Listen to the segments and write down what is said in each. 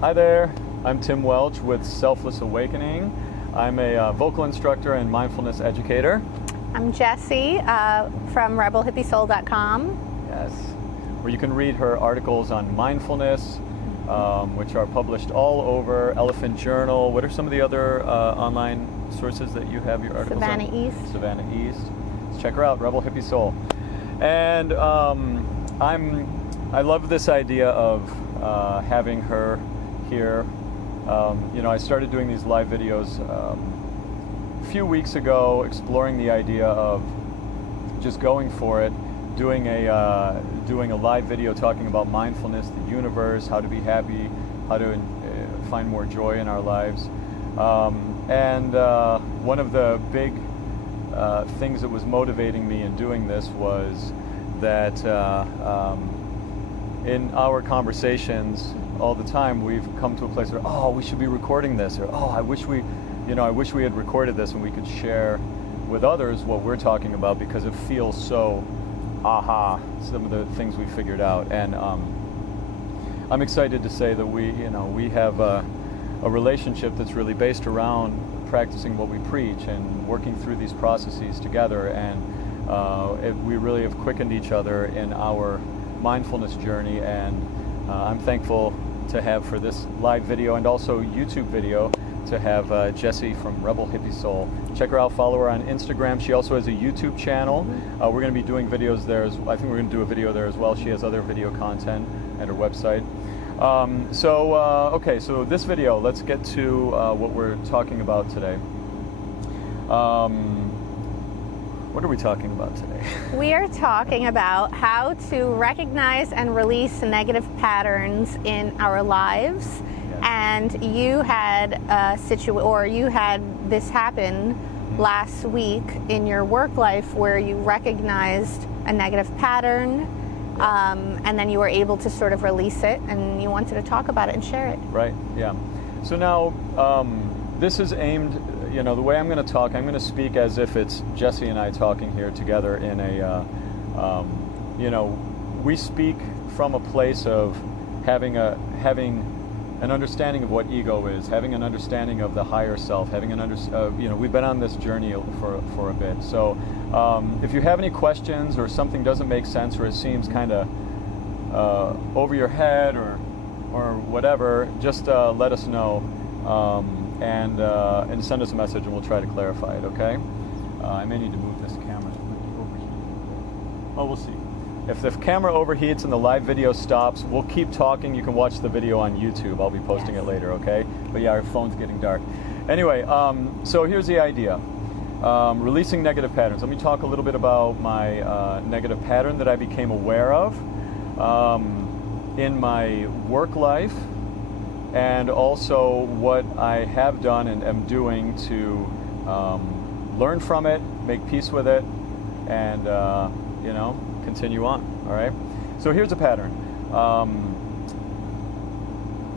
Hi there, I'm Tim Welch with Selfless Awakening. I'm a vocal instructor and mindfulness educator. I'm Jessie from rebelhippiesoul.com. Yes, where you can read her articles on mindfulness, which are published all over. Elephant Journal. What are some of the other online sources that you have your articles on? Savannah East. Savannah East. Let's check her out, Rebel Hippie Soul. And I love this idea of having her here. I started doing these live videos a few weeks ago, exploring the idea of just going for it, doing a live video talking about mindfulness, the universe, how to be happy, how to find more joy in our lives. One of the big things that was motivating me in doing this was that in our conversations all the time, we've come to a place where, oh, we should be recording this, or oh, I wish we had recorded this and we could share with others what we're talking about, because it feels so some of the things we figured out. And I'm excited to say that we have a relationship that's really based around practicing what we preach and working through these processes together, and we really have quickened each other in our mindfulness journey. And I'm thankful to have, for this live video and also YouTube video, to have Jessie from Rebel Hippie Soul. Check her out, follow her on Instagram. She also has a YouTube channel. We're going to be doing videos there. I think we're going to do a video there as well. She has other video content at her website. Okay, so this video, let's get to what we're talking about today. What are we talking about today? We are talking about how to recognize and release negative patterns in our lives. Yes. And you had you had this happen last week in your work life where you recognized a negative pattern, and then you were able to sort of release it, and you wanted to talk about it and share it. Right, yeah. So now, this is aimed, the way I'm going to talk, I'm going to speak as if it's Jessie and I talking here together in a, we speak from a place of having an understanding of what ego is, having an understanding of the higher self, having we've been on this journey for a bit. So if you have any questions, or something doesn't make sense, or it seems kind of over your head or whatever, just let us know, and send us a message, and we'll try to clarify it. Okay? I may need to move this camera. Oh, we'll see. If the camera overheats and the live video stops, we'll keep talking. You can watch the video on YouTube. I'll be posting it later, okay? But yeah, our phone's getting dark. Anyway, so here's the idea. Releasing negative patterns. Let me talk a little bit about my negative pattern that I became aware of in my work life, and also what I have done and am doing to learn from it, make peace with it, and continue on. All right. So here's a pattern.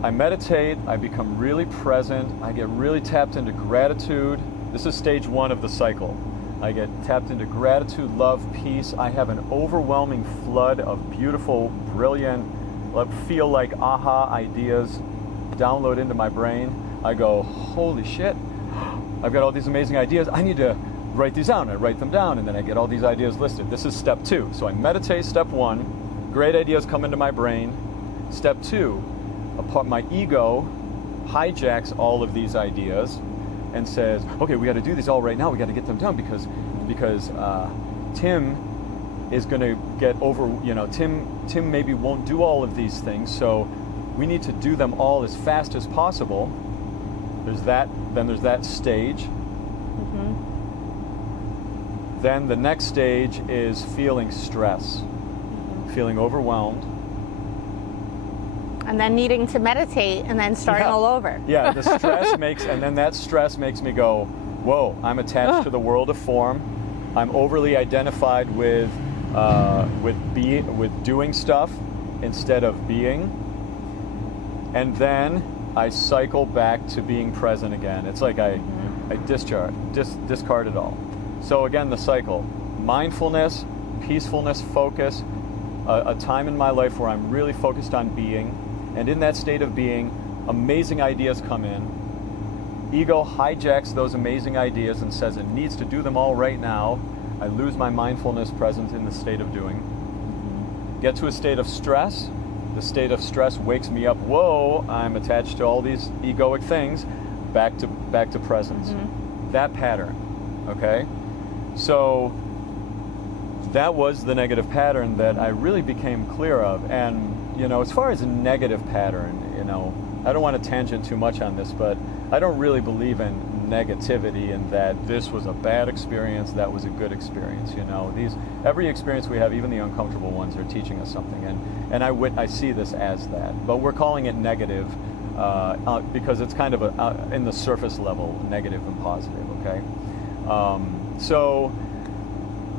I meditate. I become really present. I get really tapped into gratitude. This is stage one of the cycle. I get tapped into gratitude, love, peace. I have an overwhelming flood of beautiful, brilliant, feel like aha ideas download into my brain. I go, holy shit, I've got all these amazing ideas. I need to write these down. I write them down, and then I get all these ideas listed. This is step two. So I meditate, step one. Great ideas come into my brain. Step two, my ego hijacks all of these ideas and says, okay, we got to do these all right now. We got to get them done because Tim is going to get over, Tim maybe won't do all of these things, so we need to do them all as fast as possible. Then there's that stage. Then the next stage is feeling stress, feeling overwhelmed. And then needing to meditate, and then starting all over. Yeah, the stress that stress makes me go, whoa, I'm attached to the world of form. I'm overly identified with doing stuff instead of being. And then I cycle back to being present again. It's like I discard it all. So again, the cycle: mindfulness, peacefulness, focus, a time in my life where I'm really focused on being, and in that state of being, amazing ideas come in. Ego hijacks those amazing ideas and says it needs to do them all right now. I lose my mindfulness presence in the state of doing. Get to a state of stress. The state of stress wakes me up. Whoa, I'm attached to all these egoic things. Back to presence. That pattern. Okay? So that was the negative pattern that I really became clear of. And, as far as a negative pattern, I don't want to tangent too much on this, but I don't really believe in negativity and that this was a bad experience, that was a good experience. Every experience we have, even the uncomfortable ones, are teaching us something, and I see this as that. But we're calling it negative because it's kind of in the surface level, negative and positive. Okay, so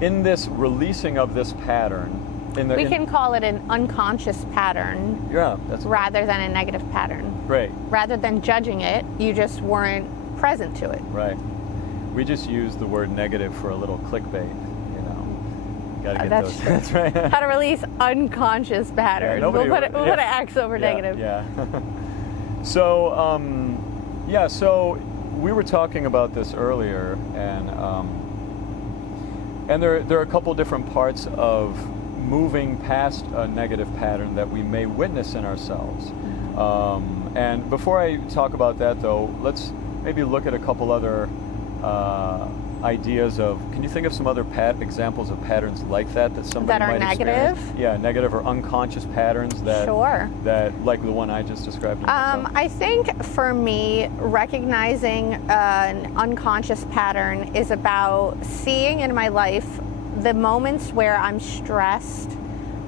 in this releasing of this pattern. We can call it an unconscious pattern, rather than a negative pattern. Right. Rather than judging it, you just weren't present to it. Right. We just use the word negative for a little clickbait, Got to get those. That's right. How to release unconscious patterns. Yeah, we'll put an X over negative. Yeah. So, so we were talking about this earlier, and there are a couple different parts of moving past a negative pattern that we may witness in ourselves. And before I talk about that, though, let's maybe look at a couple other ideas of. Can you think of some other examples of patterns like that somebody that are might negative? Experience? Yeah, negative or unconscious patterns that. Sure. That, like the one I just described. I think for me, recognizing an unconscious pattern is about seeing in my life the moments where I'm stressed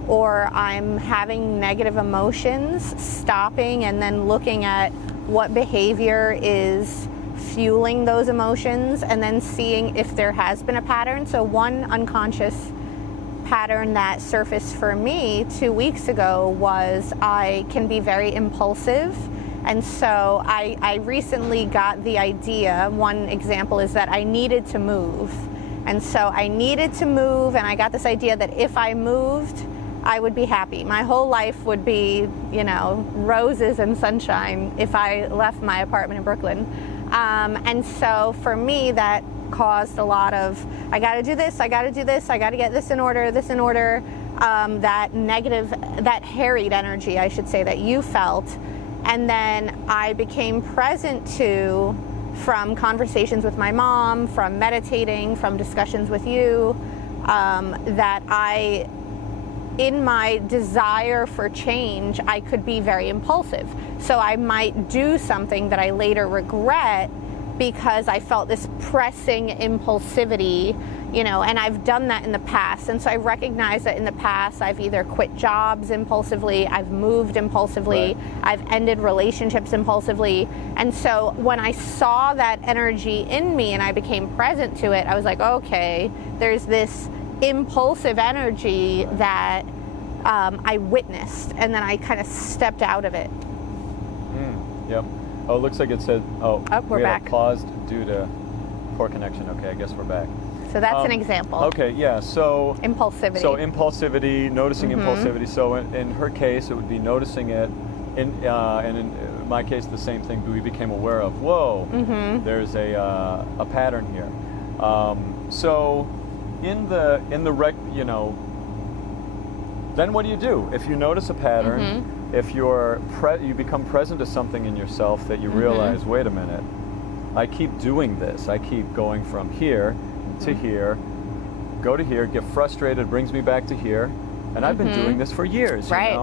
or I'm having negative emotions, stopping and then looking at what behavior is fueling those emotions and then seeing if there has been a pattern. So one unconscious pattern that surfaced for me 2 weeks ago was I can be very impulsive. And so I recently got the idea, one example is that I needed to move. And so I needed to move, and I got this idea that if I moved, I would be happy. My whole life would be, roses and sunshine if I left my apartment in Brooklyn. And so for me, that caused a lot of, I got to do this, I got to do this, I got to get this in order, that negative, that harried energy, I should say, that you felt. And then I became present to, from conversations with my mom, from meditating, from discussions with you, that in my desire for change, I could be very impulsive. So I might do something that I later regret because I felt this pressing impulsivity, and I've done that in the past. And so I recognize that in the past, I've either quit jobs impulsively, I've moved impulsively, right. I've ended relationships impulsively. And so when I saw that energy in me and I became present to it, I was like, okay, there's this impulsive energy that I witnessed, and then I kind of stepped out of it. Yep. Oh, it looks like it said, we're back. Paused due to poor connection. Okay, I guess we're back. So that's an example. Okay, yeah, so... Impulsivity. So impulsivity, noticing impulsivity. So in her case, it would be noticing it. And in my case, the same thing we became aware of. Whoa, there's a pattern here. So in the then what do? If you notice a pattern, if you become present to something in yourself that you realize, wait a minute, I keep doing this. I keep going from here to here, go to here, get frustrated, brings me back to here, and I've been doing this for years. Right.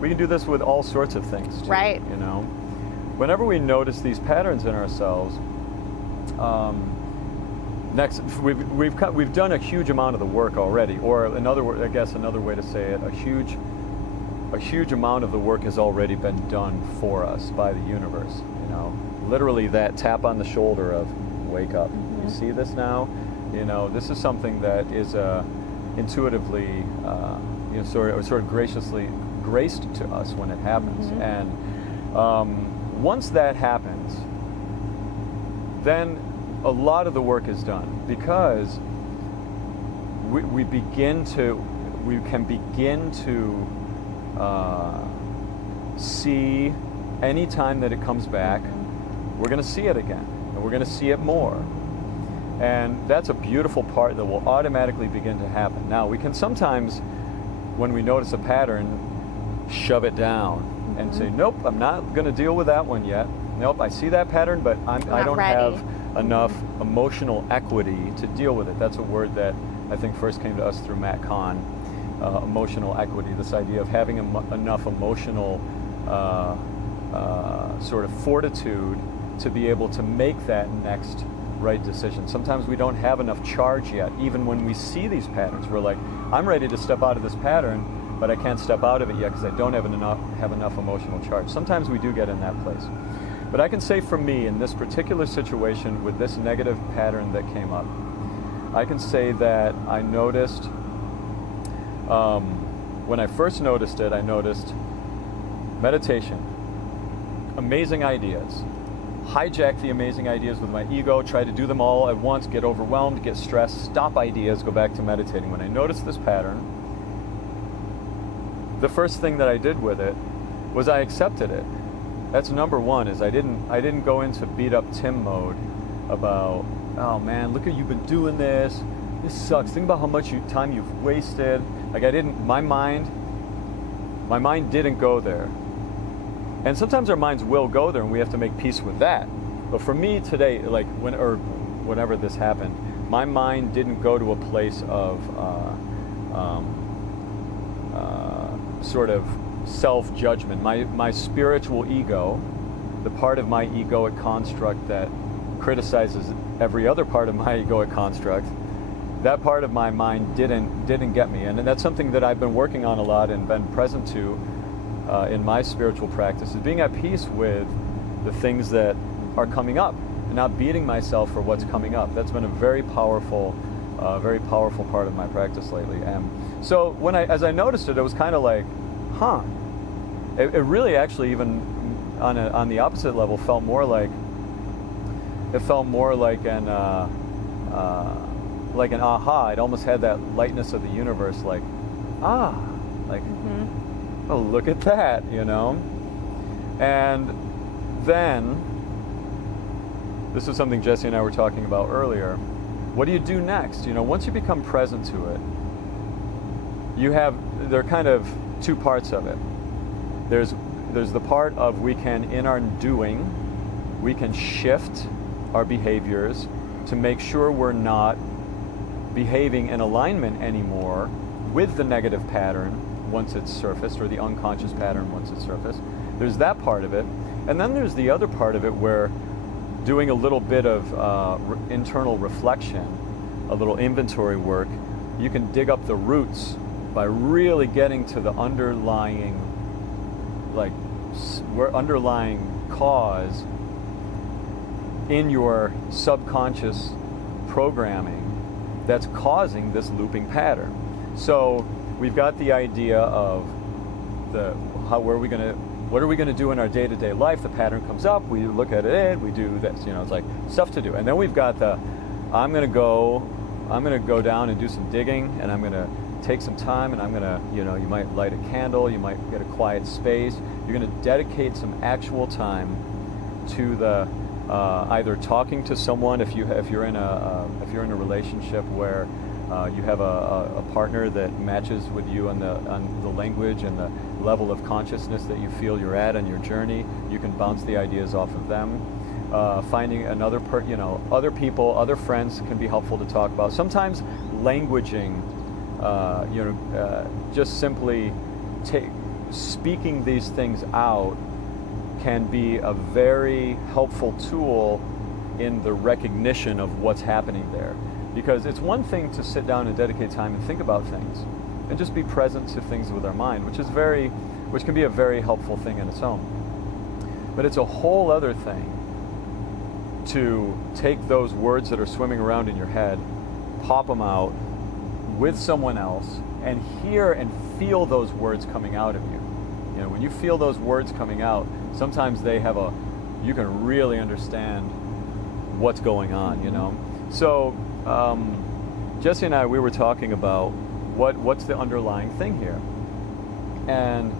We can do this with all sorts of things too. Right. Whenever we notice these patterns in ourselves, next we've done a huge amount of the work already, or another way to say it, a huge amount of the work has already been done for us by the universe. Literally that tap on the shoulder of wake up. You see this now? This is something that is intuitively, sort of graciously graced to us when it happens. And once that happens, then a lot of the work is done, because we can begin to see anytime that it comes back, we're going to see it again, and we're going to see it more. And that's a beautiful part that will automatically begin to happen. Now, we can sometimes, when we notice a pattern, shove it down and say, nope, I'm not going to deal with that one yet. Nope, I see that pattern, but I don't have enough emotional equity to deal with it. That's a word that I think first came to us through Matt Kahn, emotional equity, this idea of having enough emotional sort of fortitude to be able to make that next right decision. Sometimes we don't have enough charge yet. Even when we see these patterns, we're like, I'm ready to step out of this pattern, but I can't step out of it yet because I don't have enough emotional charge. Sometimes we do get in that place. But I can say for me, in this particular situation with this negative pattern that came up, I can say that I noticed, when I first noticed it, I noticed meditation, amazing ideas, hijack the amazing ideas with my ego, try to do them all at once, get overwhelmed, get stressed, stop ideas, go back to meditating. When I noticed this pattern, the first thing that I did with it was I accepted it. That's number one, is I didn't go into beat up Tim mode about, oh man, look at you've been doing this sucks, think about how much time you've wasted. Like my mind didn't go there. And sometimes our minds will go there and we have to make peace with that. But for me today, like whenever this happened, my mind didn't go to a place of sort of self-judgment. My spiritual ego, the part of my egoic construct that criticizes every other part of my egoic construct, that part of my mind didn't get me. And that's something that I've been working on a lot and been present to in my spiritual practice, is being at peace with the things that are coming up and not beating myself for what's coming up. That's been a very powerful part of my practice lately. And so as I noticed it, it was kind of like, huh. It really actually, even on the opposite level, felt more like an aha. It almost had that lightness of the universe, like, like, oh, look at that, you know? And then, this is something Jesse and I were talking about earlier. What do you do next? You know, once you become present to it, there are kind of two parts of it. There's the part of in our doing, we can shift our behaviors to make sure we're not behaving in alignment anymore with the negative pattern once it's surfaced, or the unconscious pattern once it's surfaced. There's that part of it. And then there's the other part of it where doing a little bit of internal reflection, a little inventory work, you can dig up the roots by really getting to the underlying cause in your subconscious programming that's causing this looping pattern. So we've got the idea of what are we going to do in our day-to-day life? The pattern comes up, we look at it, we do this, you know, it's like stuff to do. And then we've got I'm going to go down and do some digging, and I'm going to take some time, and I'm going to, you know, you might light a candle, you might get a quiet space. You're going to dedicate some actual time to the either talking to someone if you're in a relationship where you have a partner that matches with you on the language and the level of consciousness that you feel you're at on your journey. You can bounce the ideas off of them. Finding other people, other friends can be helpful to talk about. Sometimes languaging, just simply speaking these things out can be a very helpful tool in the recognition of what's happening there. Because it's one thing to sit down and dedicate time and think about things and just be present to things with our mind, which can be a very helpful thing in its own. But it's a whole other thing to take those words that are swimming around in your head, pop them out with someone else, and hear and feel those words coming out of you. You know, when you feel those words coming out, sometimes you can really understand what's going on, you know? So, Jesse and I, we were talking about what's the underlying thing here. And,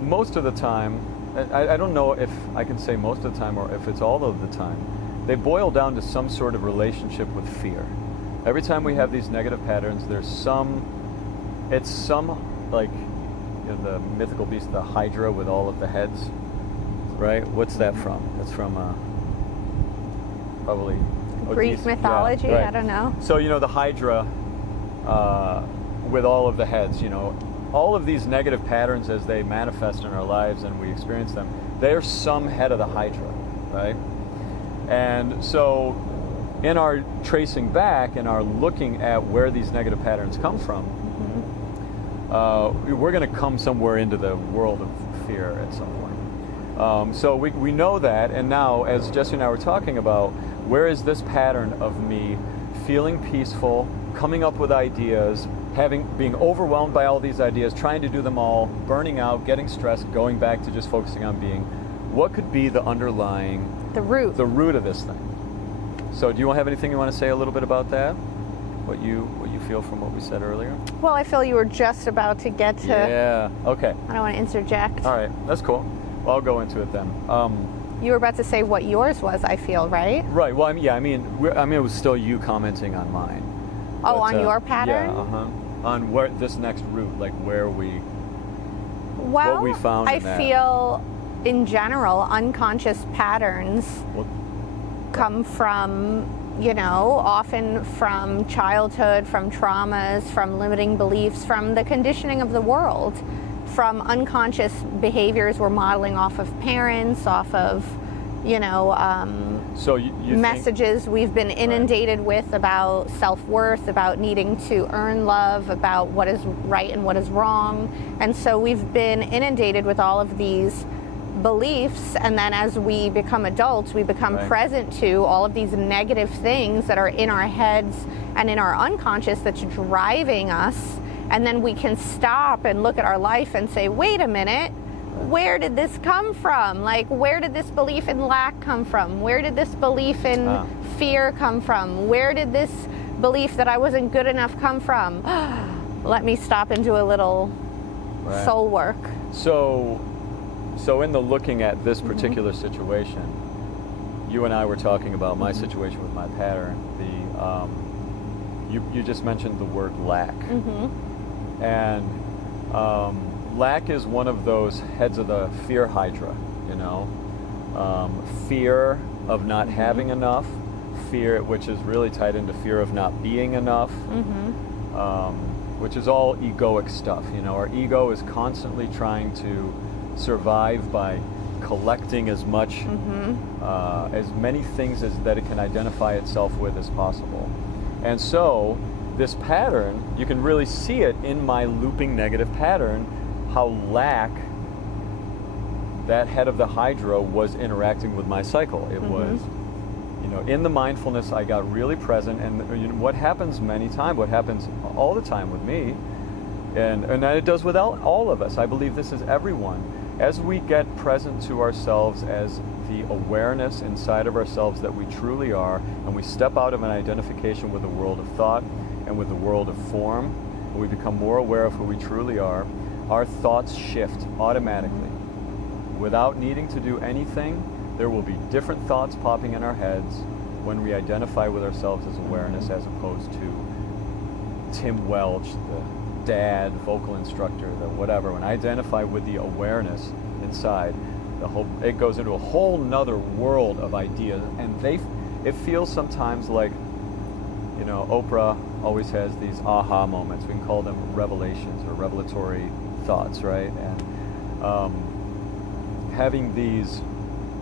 most of the time, I don't know if I can say most of the time or if it's all of the time, they boil down to some sort of relationship with fear. Every time we have these negative patterns, it's some, like, you know, the mythical beast, the Hydra with all of the heads, right? What's that from? That's from probably Greek Odysseus. mythology, Yeah, right. I don't know. So, you know, the Hydra with all of the heads, you know, all of these negative patterns as they manifest in our lives and we experience them, they're some head of the Hydra, right? And so in our tracing back and our looking at where these negative patterns come from, we're going to come somewhere into the world of fear at some point. So we know that, and now, as Jesse and I were talking about, where is this pattern of me feeling peaceful, coming up with ideas, being overwhelmed by all these ideas, trying to do them all, burning out, getting stressed, going back to just focusing on being? What could be the underlying, The root of this thing? So do you have anything you want to say a little bit about that? What you feel from what we said earlier? Well, I feel you were just about to get to. Yeah. Okay. I don't want to interject. All right. That's cool. Well, I'll go into it then. You were about to say what yours was, I feel, right? Right. Well, I mean, it was still you commenting on mine. Oh, But, on your pattern? Yeah. On where this next route, like where we. Well, what we found I in that. feel, in general, unconscious patterns Well, come from, you know, often from childhood, from traumas, from limiting beliefs, from the conditioning of the world, from unconscious behaviors we're modeling off of parents, off of, you know, so you think, messages we've been inundated with about self-worth, about needing to earn love, about what is right and what is wrong. And so we've been inundated with all of these beliefs, and then as we become adults, we become Right. present to all of these negative things that are in our heads and in our unconscious that's driving us. And then we can stop and look at our life and say, wait a minute, where did this come from? Like, where did this belief in lack come from? Where did this belief in fear come from? Where did this belief that I wasn't good enough come from? Let me stop and do a little Right. soul work. So in the looking at this particular situation, you and I were talking about my situation with my pattern. You just mentioned the word lack, and lack is one of those heads of the fear hydra. You know, fear of not having enough, fear which is really tied into fear of not being enough. Which is all egoic stuff. You know, our ego is constantly trying to survive by collecting as much, as many things as that it can identify itself with as possible. And so, this pattern, you can really see it in my looping negative pattern, how lack, that head of the hydra, was interacting with my cycle. It was, you know, in the mindfulness, I got really present, and you know, what happens many times, what happens all the time with me, and it does with all of us. I believe this is everyone. As we get present to ourselves as the awareness inside of ourselves that we truly are, and we step out of an identification with the world of thought and with the world of form, and we become more aware of who we truly are, our thoughts shift automatically. Without needing to do anything, there will be different thoughts popping in our heads when we identify with ourselves as awareness, as opposed to Tim Welch, the dad, vocal instructor, the whatever. When I identify with the awareness inside, it goes into a whole nother world of ideas, and it feels sometimes like, you know, Oprah always has these aha moments. We can call them revelations or revelatory thoughts, right? And having these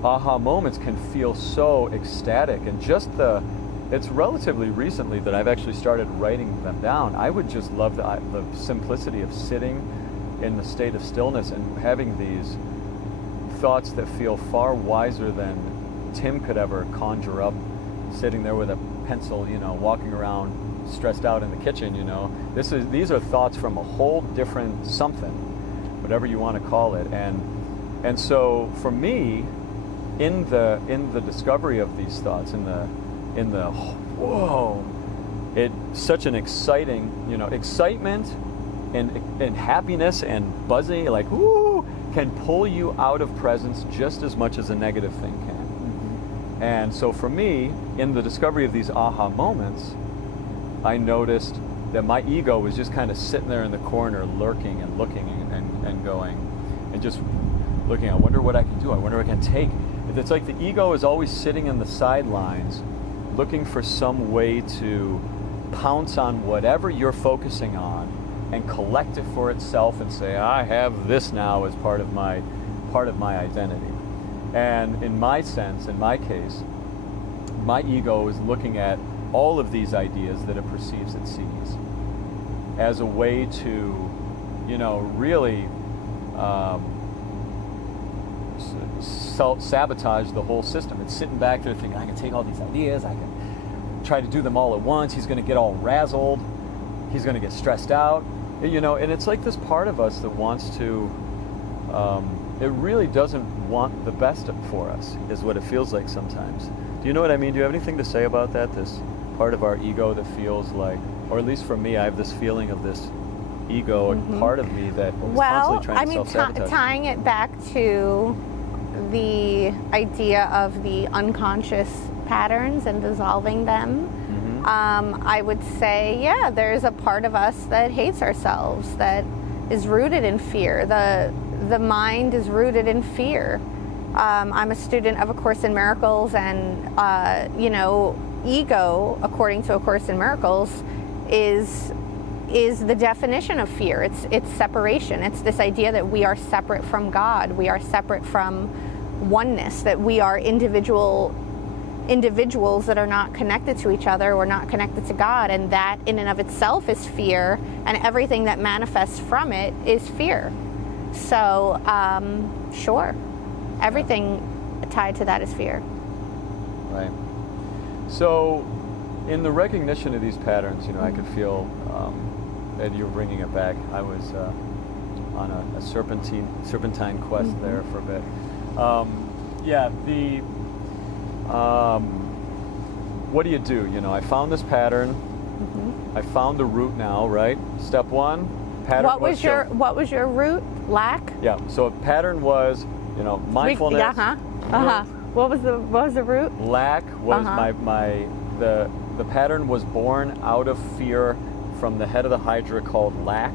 aha moments can feel so ecstatic, and it's relatively recently that I've actually started writing them down. I would just love the simplicity of sitting in the state of stillness and having these thoughts that feel far wiser than Tim could ever conjure up, sitting there with a pencil, you know, walking around stressed out in the kitchen, you know. These are thoughts from a whole different something, whatever you want to call it. And so for me, in the discovery of these thoughts, in the whoa, it's such an exciting, you know, excitement and happiness and buzzing, like, woo, can pull you out of presence just as much as a negative thing can. And so for me, in the discovery of these aha moments, I noticed that my ego was just kind of sitting there in the corner, lurking and looking and going, and just looking, I wonder what I can do, I wonder what I can take. It's like the ego is always sitting in the sidelines, looking for some way to pounce on whatever you're focusing on and collect it for itself and say, I have this now as part of my identity. And in my sense, in my case, my ego is looking at all of these ideas that it perceives it sees as a way to, really sabotage the whole system. It's sitting back there thinking, I can take all these ideas, I can try to do them all at once. He's going to get all razzled. He's going to get stressed out. And it's like this part of us that wants to, it really doesn't want the best for us, is what it feels like sometimes. Do you know what I mean? Do you have anything to say about that? This part of our ego that feels like, or at least for me, I have this feeling of this ego, a part of me that is constantly trying to self-sabotage. Tying it back to the idea of the unconscious patterns and dissolving them, I would say, yeah, there's a part of us that hates ourselves, that is rooted in fear. The mind is rooted in fear. I'm a student of A Course in Miracles, and ego, according to A Course in Miracles, is the definition of fear. It's separation. It's this idea that we are separate from God. We are separate from oneness, that we are individuals that are not connected to each other or not connected to God, and that in and of itself is fear, and everything that manifests from it is fear. So, sure, everything tied to that is fear. Right. So, in the recognition of these patterns, I could feel, and you're bringing it back. I was on a serpentine quest there for a bit. What do you do? I found this pattern. I found the root now, right? Step one, pattern. What was your root? Lack? Yeah. So pattern was, mindfulness. What was the root? Lack was the pattern was born out of fear from the head of the Hydra called lack.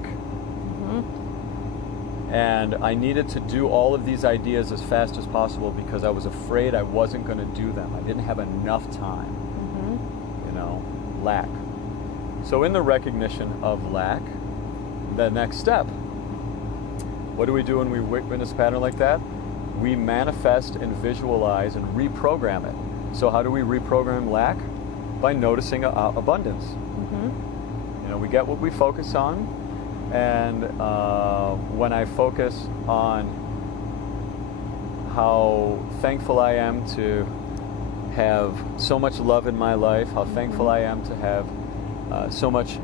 And I needed to do all of these ideas as fast as possible because I was afraid I wasn't going to do them. I didn't have enough time. Lack. So in the recognition of lack, the next step, what do we do when we witness a pattern like that? We manifest and visualize and reprogram it. So how do we reprogram lack? By noticing abundance. We get what we focus on, and when I focus on how thankful I am to have so much love in my life, how thankful I am to have so much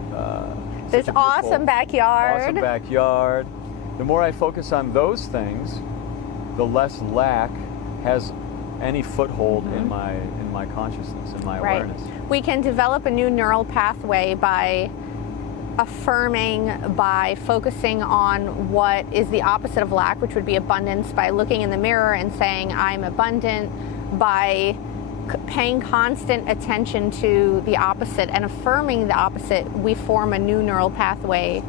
this awesome backyard. The more I focus on those things, the less lack has any foothold in my consciousness, in my awareness. We can develop a new neural pathway by affirming, by focusing on what is the opposite of lack, which would be abundance, by looking in the mirror and saying, I'm abundant, by paying constant attention to the opposite and affirming the opposite. We form a new neural pathway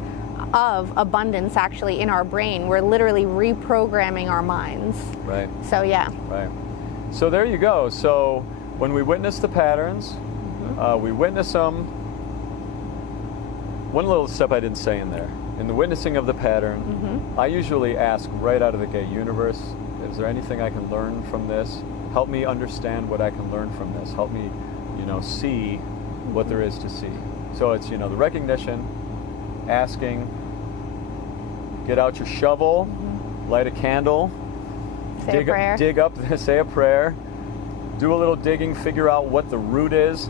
of abundance actually in our brain. We're literally reprogramming our minds. Right. So yeah. Right. So there you go. So when we witness the patterns, we witness them. One little step I didn't say in there. In the witnessing of the pattern, I usually ask right out of the gate, universe, is there anything I can learn from this? Help me understand what I can learn from this. Help me, see what there is to see. So it's, the recognition, asking, get out your shovel, light a candle, say a prayer. Dig up, say a prayer, do a little digging, figure out what the root is,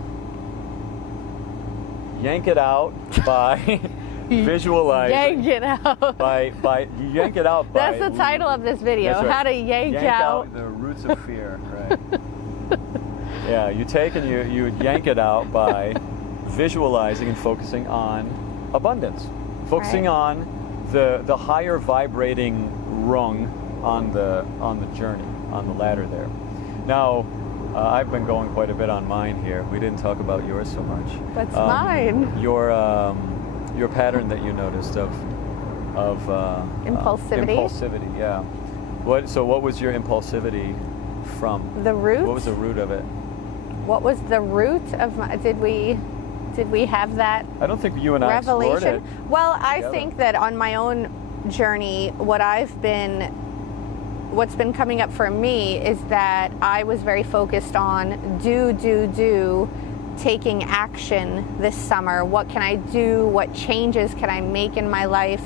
yank it out by visualizing. Yank it out. By yank it out by. That's the title of this video. Right. How to yank out the roots of fear. Right. Yeah, you take and you yank it out by visualizing and focusing on abundance, focusing on the higher vibrating rung on the journey, on the ladder there. Now, I've been going quite a bit on mine here. We didn't talk about yours so much. That's mine. Your pattern that you noticed of Impulsivity? Impulsivity, yeah. What was your impulsivity from? The root? What was the root of it? What was the root of my, did we have that I don't think you and I explored revelation? it. Well, I together. think that on my own journey, what's been coming up for me is that I was very focused on taking action this summer. What can I do? What changes can I make in my life?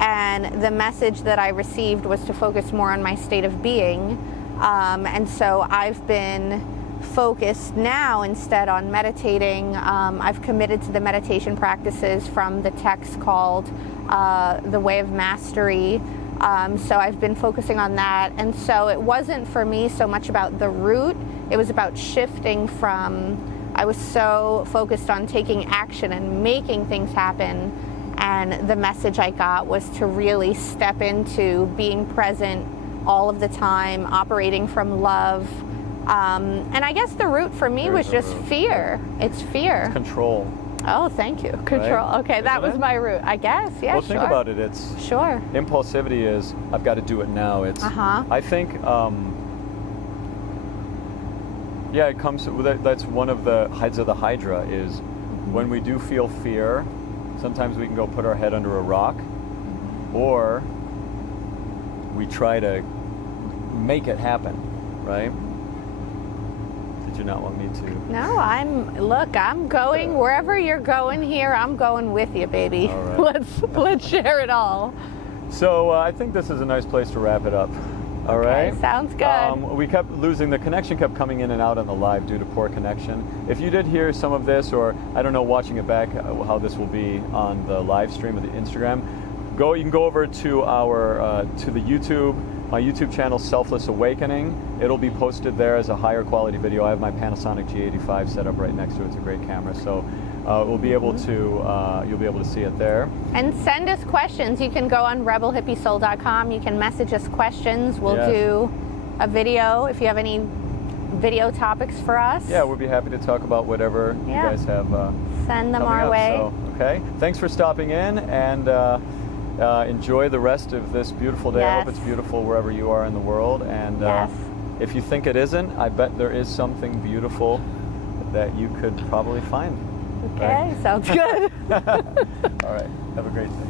And the message that I received was to focus more on my state of being. And so I've been focused now instead on meditating. I've committed to the meditation practices from the text called The Way of Mastery. So I've been focusing on that. And so it wasn't for me so much about the root. It was about shifting from, I was so focused on taking action and making things happen. And the message I got was to really step into being present all of the time, operating from love. And I guess the root for me was just fear. It's fear. It's control. Oh, thank you. Control. Right? Okay, that was my root, I guess. Yeah, Well, sure. think about it. It's Sure. impulsivity is I've got to do it now. It's I think yeah, it comes that's one of the heads of the Hydra is when we do feel fear, sometimes we can go put our head under a rock, or we try to make it happen, right? Did you not want me to? No, I'm going wherever you're going here. I'm going with you, baby. All right. Let's share it all. So I think this is a nice place to wrap it up. All right. Okay, sounds good. We kept losing the connection, kept coming in and out on the live due to poor connection. If you did hear some of this, or I don't know, watching it back, how this will be on the live stream of the Instagram, you can go over to our to the YouTube. My YouTube channel, Selfless Awakening. It'll be posted there as a higher quality video. I have my Panasonic G85 set up right next to it. It's a great camera, so we'll be able to. You'll be able to see it there. And send us questions. You can go on rebelhippiesoul.com. You can message us questions. We'll do a video if you have any video topics for us. Yeah, we'll be happy to talk about whatever you guys have. Send them coming our up. way. So, okay. Thanks for stopping in, and enjoy the rest of this beautiful day. I hope it's beautiful wherever you are in the world. And if you think it isn't, I bet there is something beautiful that you could probably find. Okay, sounds good. All right. Have a great day.